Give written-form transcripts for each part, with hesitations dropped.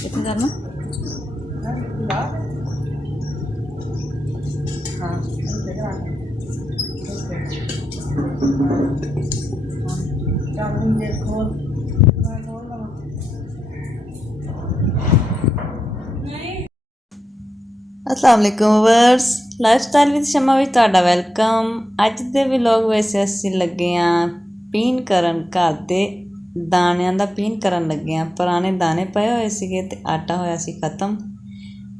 कितने करना? हाँ देखो अस्सलाम वालेकुम वर्स लाइफस्टाइल विद शमा विच तुहाडा वेलकम। अज दे व्लॉग वैसे असीं लगे हाँ पीन करन घर दे दाणियां दा पीन करन लगे हाँ। पुराने दाने पए होए सीगे ते आटा होया सी खत्म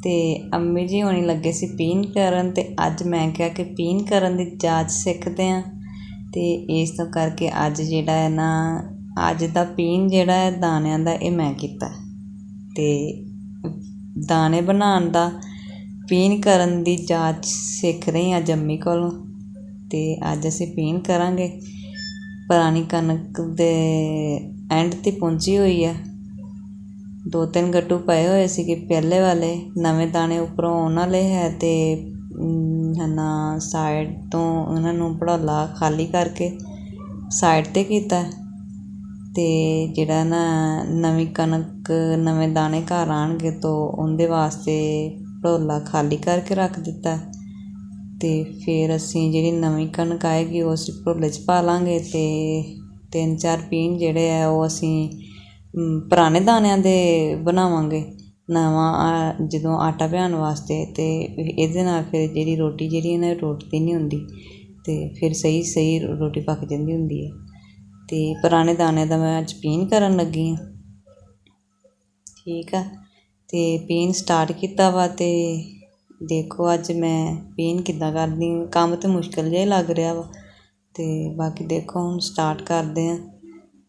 ते अम्मी जी होनी लगे सी पीन करन ते अज मैं कहा कि पीन करन दी जाच सिखदे हाँ ते इस तो करके अज जिहड़ा है ना अज दा पीन जिहड़ा है दाणियां दा इह मैं कीता ते दाने बनाउण दा पीन करन दी जाच सिख रही अज अम्मी कोलों ते अज असीं पीन करांगे। पुरानी कनक दे एंड ते पहुंची हुई है। 2-3 गट्टू पए होए सीगे पहले वाले, नवें दाने उपरों आउण वाले है ते ना साइड तो उन्हां नूं भड़ोला खाली करके साइड ते कीता ते जिहड़ा ना नवीं कनक नवें दाने घर आउणगे तो उहदे वास्ते भड़ोला खाली करके रख दिता ते फिर असीं जिहड़ी नवीं कनक आएगी वो असीं भड़ोले च पा लांगे ते 3-4 पीन जिहड़े है वो असीं पुराने दाणियां दे बनावांगे नवां जदों आटा पिहाउण वास्ते ते इहदे नाल फिर जिहड़ी रोटी जिहड़ी ना टुटदी नहीं हुंदी ते फिर सही रोटी पक जांदी हुंदी है। ते पुराने दाने दा मैं अज पीन करन लगी हाँ। ठीक है ते पीन स्टार्ट किया वा ते देखो अज मैं पीन किद्दां करदी काम तो मुश्किल जिहा लग रहा वा ते बाकी देखो हुण स्टार्ट करदे हैं।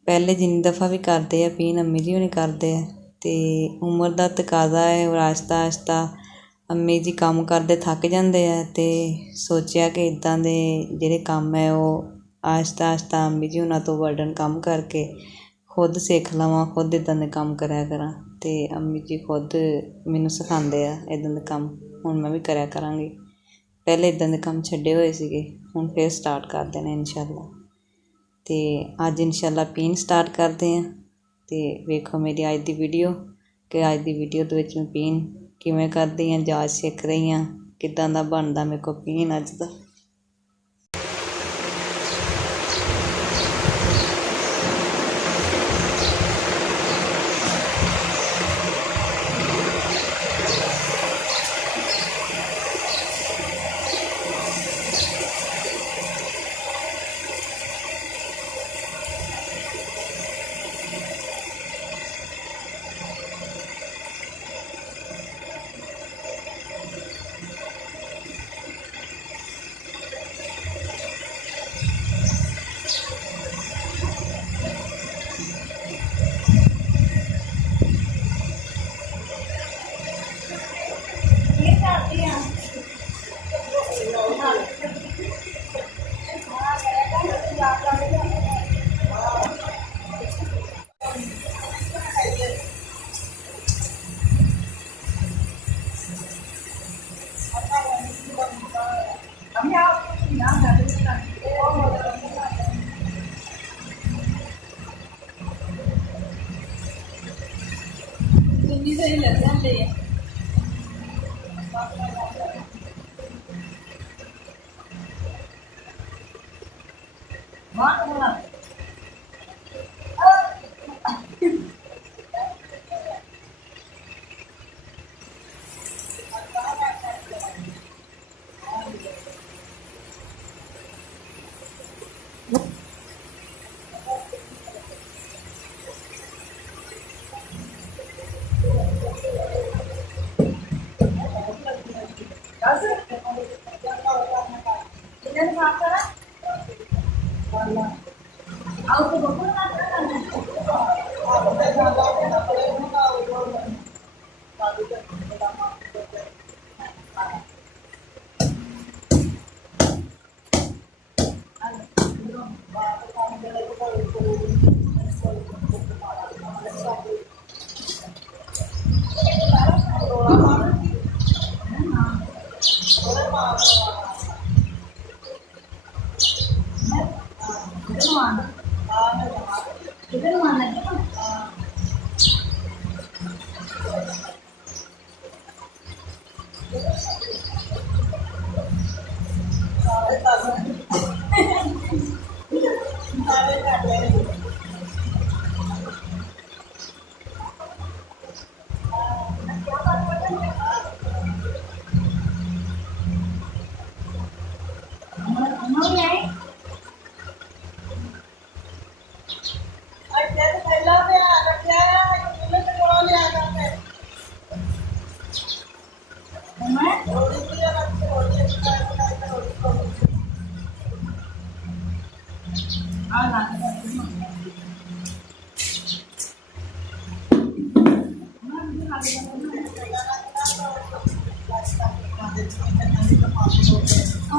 पहले जिन्नी दफ़ा भी करदे आ पीन अम्मी जी होनी करदे आ ते उम्र दा तकाजा है और आहिस्ता आहिस्ता अम्मी जी काम करदे थक जांदे आ ते सोचिया कि इदां दे जिहड़े कम्म है वो आहिस्ता आहिस्ता अम्मी जी हुणां तो बर्डन कम करके खुद सिख लवां, खुद इदां दे कम्म करया करां ते अम्मी जी खुद मैनूं सिखांदे आ इदां दे कम्म। हुण मैं भी करया करांगी। पहले इदां दे कम्म छड्डे होए सीगे, हुण फिर स्टार्ट कर देने इंशाअल्लाह। ते अज इंशाअल्लाह पीन स्टार्ट करदे हैं ते वेखो मेरी अज दी वीडियो कि अज दी वीडियो दे विच मैं पीन किवें करदी आं, जाच सिख रही आं किदां दा बनदा मेरे कोल पीन अज दा।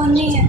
नहीं है।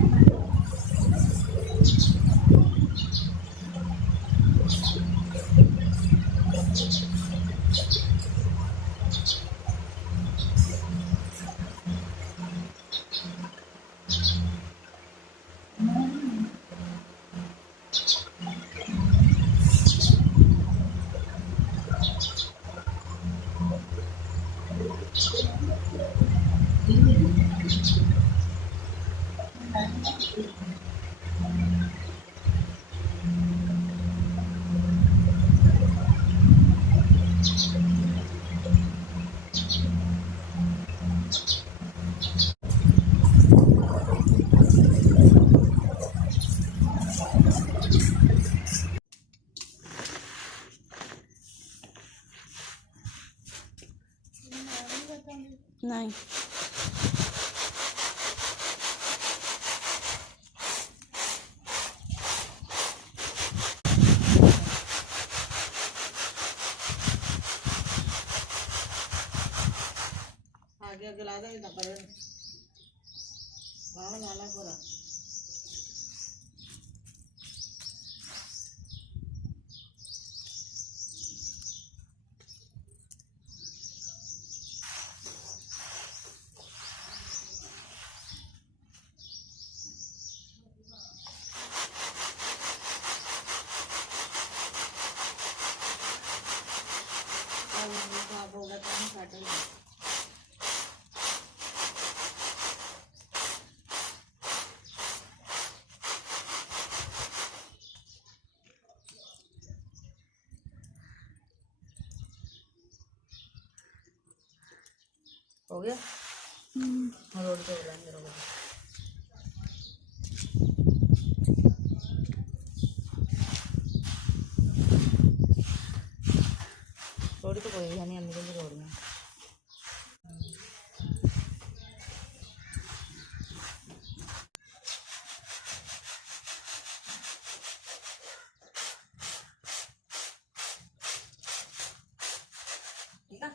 नहीं आगे आगे ला दे पर बाहर वाला पूरा आप होगा तो हम काट लेंगे। हो गया रोड पे हो रहा है मेरा रोड तो कोई नहीं अंदर की रोड में ठीक है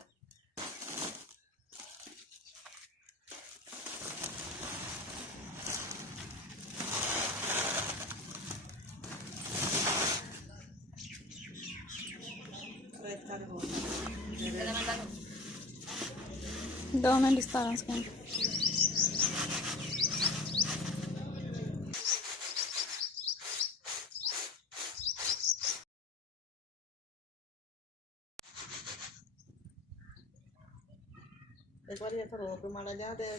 तो एक साथ हो 2 मिनट 17 सेकंड एक बार ऐसा रोक मारा जा दे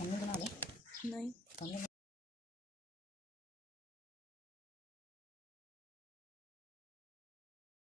हमने बना लिया नहीं